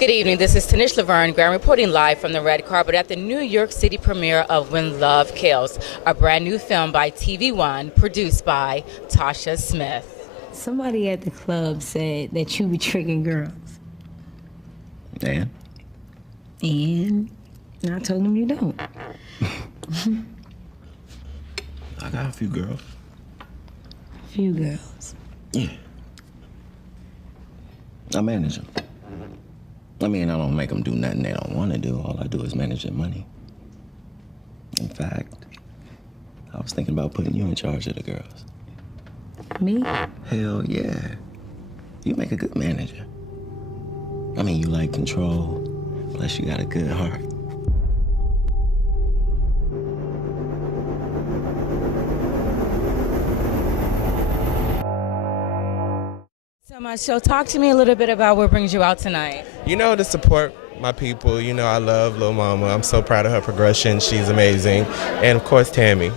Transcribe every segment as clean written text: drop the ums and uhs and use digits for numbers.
Good evening. This is Tanisha Laverne, reporting live from the red carpet at the New York City premiere of When Love Kills, a brand new film by TV One, produced by Tasha Smith. Somebody at the club said that you be tricking girls. And I told them you don't. I got a few girls. Few girls. Yeah. I manage them. I mean, I don't make them do nothing they don't want to do. All I do is manage their money. In fact, I was thinking about putting you in charge of the girls. Me? Hell yeah. You make a good manager. I mean, you like control, plus you got a good heart. So talk to me a little bit about what brings you out tonight. You know, to support my people. You know, I love Lil Mama. I'm so proud of her progression. She's amazing. And of course, Tammy.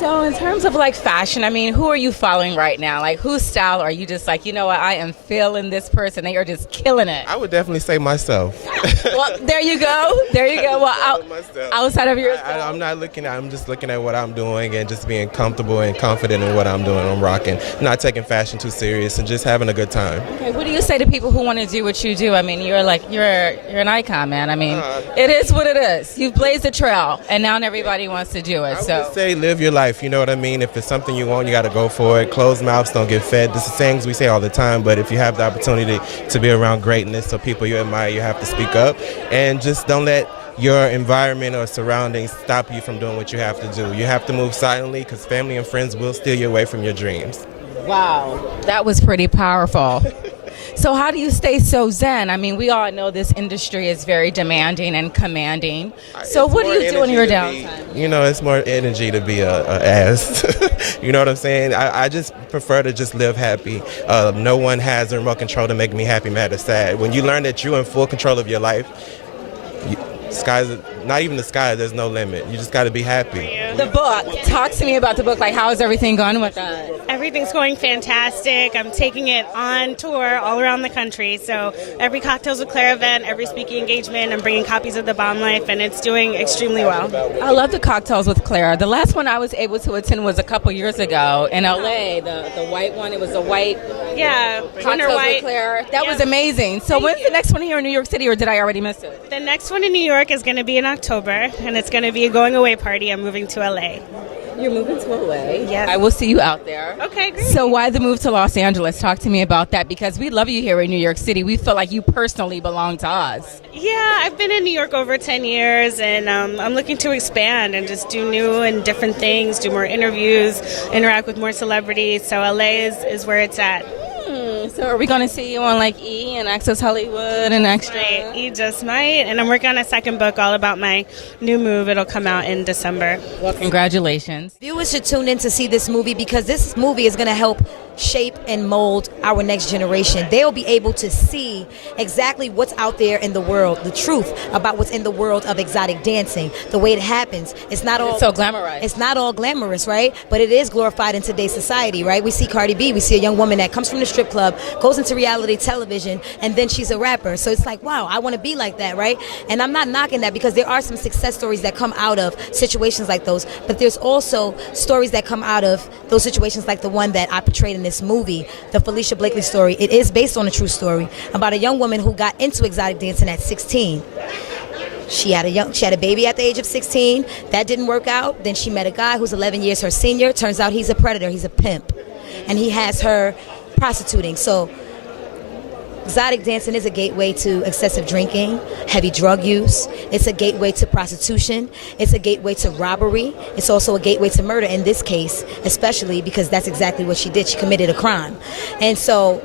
So in terms of like fashion, I mean, who are you following right now? Like, whose style are you just like, you know what, I am feeling this person. They are just killing it. I would definitely say myself. Well, there you go. There you go. Well, outside of your I'm not looking at, I'm just looking at what I'm doing and just being comfortable and confident in what I'm doing. I'm rocking, not taking fashion too serious and just having a good time. Okay, what do you say to people who want to do what you do? I mean, you're an icon, man. I mean, it is what it is. You've blazed the trail, and now everybody wants to do it. I would say live your life. You know what I mean? If it's something you want, you got to go for it. Closed mouths don't get fed. This is things we say all the time, but if you have the opportunity to be around greatness or people you admire, you have to speak up. And just don't let your environment or surroundings stop you from doing what you have to do. You have to move silently because family and friends will steal you away from your dreams. Wow, that was pretty powerful. So how do you stay so zen? I mean, we all know this industry is very demanding and commanding. So what do you do in your downtime? You know, it's more energy to be a ass. You know what I'm saying? I just prefer to just live happy. No one has the remote control to make me happy, mad, or sad. When you learn that you're in full control of your life, not even the sky, there's no limit. You just got to be happy. The book, talk to me about the book. Like, how is everything going with that? Everything's going fantastic. I'm taking it on tour all around the country. So every Cocktails with Claire event, every speaking engagement, I'm bringing copies of The Bomb Life, and it's doing extremely well. I love the Cocktails with Claire. The last one I was able to attend was a couple years ago in LA. The white one, it was a white. Yeah, Cocktails with Claire. That was amazing. So when's the next one here in New York City, or did I already miss it? The next one in New York is going to be in October, and it's going to be a going away party. I'm moving to LA. You're moving to LA? Yes. I will see you out there. Okay, great. So why the move to Los Angeles? Talk to me about that, because we love you here in New York City. We feel like you personally belong to us. Yeah, I've been in New York over 10 years, and I'm looking to expand and just do new and different things, do more interviews, interact with more celebrities. So LA is where it's at. So are we going to see you on like E and Access Hollywood and Extra? Right. E just might. And I'm working on a second book all about my new move. It'll come out in December. Well, congratulations. Viewers should tune in to see this movie, because this movie is going to help shape and mold our next generation. They'll be able to see exactly what's out there in the world, the truth about what's in the world of exotic dancing, the way it happens. It's not all so glamorized. It's not all glamorous, right? But it is glorified in today's society, right? We see Cardi B, we see a young woman that comes from the strip club, goes into reality television, and then she's a rapper. So it's like, wow, I want to be like that, right? And I'm not knocking that, because there are some success stories that come out of situations like those, but there's also stories that come out of those situations like the one that I portrayed in this movie, the Felicia Blakely story. It is based on a true story about a young woman who got into exotic dancing at 16. She had a baby at the age of 16. That didn't work out. Then she met a guy who's 11 years her senior. Turns out he's a predator. He's a pimp. And he has her prostituting. So exotic dancing is a gateway to excessive drinking, heavy drug use. It's a gateway to prostitution. It's a gateway to robbery. It's also a gateway to murder in this case, especially because that's exactly what she did. She committed a crime. And so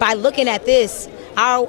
by looking at this, our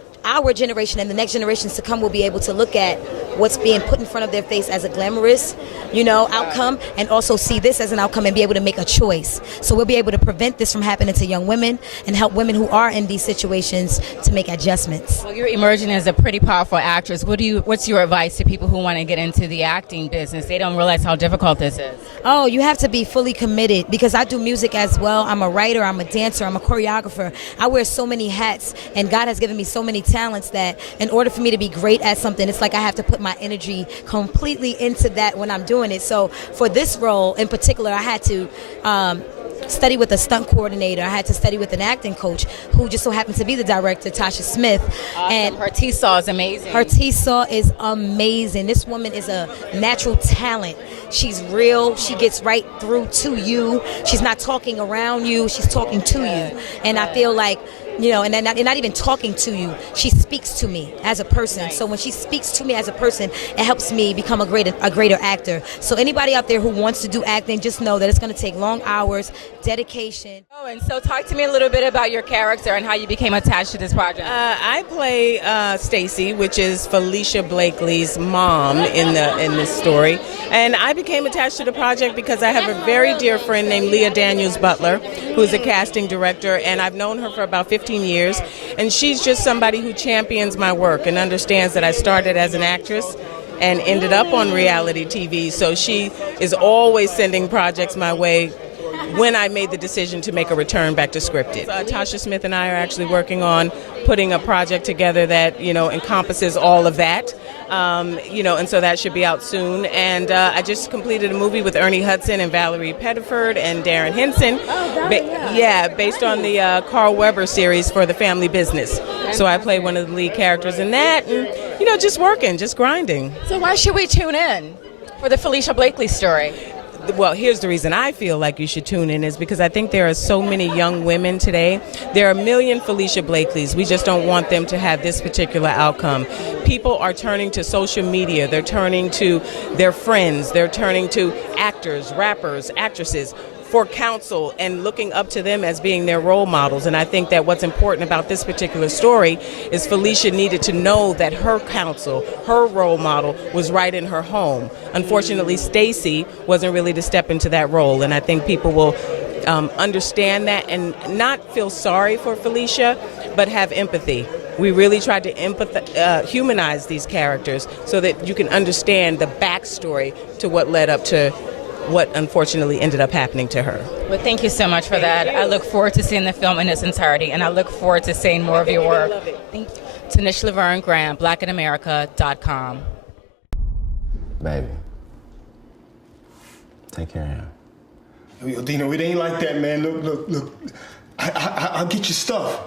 generation and the next generations to come will be able to look at what's being put in front of their face as a glamorous, outcome, and also see this as an outcome and be able to make a choice. So we'll be able to prevent this from happening to young women and help women who are in these situations to make adjustments. Well, you're emerging as a pretty powerful actress. What's your advice to people who want to get into the acting business? They don't realize how difficult this is. Oh, you have to be fully committed, because I do music as well. I'm a writer, I'm a dancer, I'm a choreographer. I wear so many hats, and God has given me so many talents. talents that in order for me to be great at something, it's like I have to put my energy completely into that when I'm doing it. So for this role in particular, I had to study with a stunt coordinator. I had to study with an acting coach who just so happened to be the director, Tasha Smith. Awesome. And her T-saw is amazing. Her T-saw is amazing. This woman is a natural talent. She's real. She gets right through to you. She's not talking around you. She's talking to you. And I feel like, you know, and not even talking to you. She speaks to me as a person. Nice. So when she speaks to me as a person, it helps me become a greater actor. So anybody out there who wants to do acting, just know that it's going to take long hours, dedication. Oh, and so talk to me a little bit about your character and how you became attached to this project. I play Stacy, which is Felicia Blakely's mom in this story, and I became attached to the project because I have a very dear friend named Leah Daniels Butler, who is a casting director, and I've known her for about 15 years, and she's just somebody who champions my work and understands that I started as an actress and ended up on reality TV. So she is always sending projects my way when I made the decision to make a return back to scripted. Tasha Smith and I are actually working on putting a project together that, you know, encompasses all of that, you know, and so that should be out soon. And I just completed a movie with Ernie Hudson and Valerie Pettiford and Darren Henson, based on the Carl Weber series for The Family Business. So I play one of the lead characters in that, and, you know, just working, just grinding. So why should we tune in for the Felicia Blakely story? Well, here's the reason I feel like you should tune in is because I think there are so many young women today. There are a million Felicia Blakeleys. We just don't want them to have this particular outcome. People are turning to social media. They're turning to their friends. They're turning to actors, rappers, actresses for counsel and looking up to them as being their role models. And I think that what's important about this particular story is Felicia needed to know that her counsel, her role model, was right in her home. Unfortunately, Stacy wasn't really to step into that role, and I think people will understand that and not feel sorry for Felicia, but have empathy. We really tried to humanize these characters so that you can understand the backstory to what led up to what unfortunately ended up happening to her. Well, thank you so much for that. I look forward to seeing the film in its entirety, and I look forward to seeing more of your work. Thank you. Tanisha Laverne Graham, blackinamerica.com. Baby, take care of him. Yo, Dino, it ain't like that, man. Look. I'll get your stuff.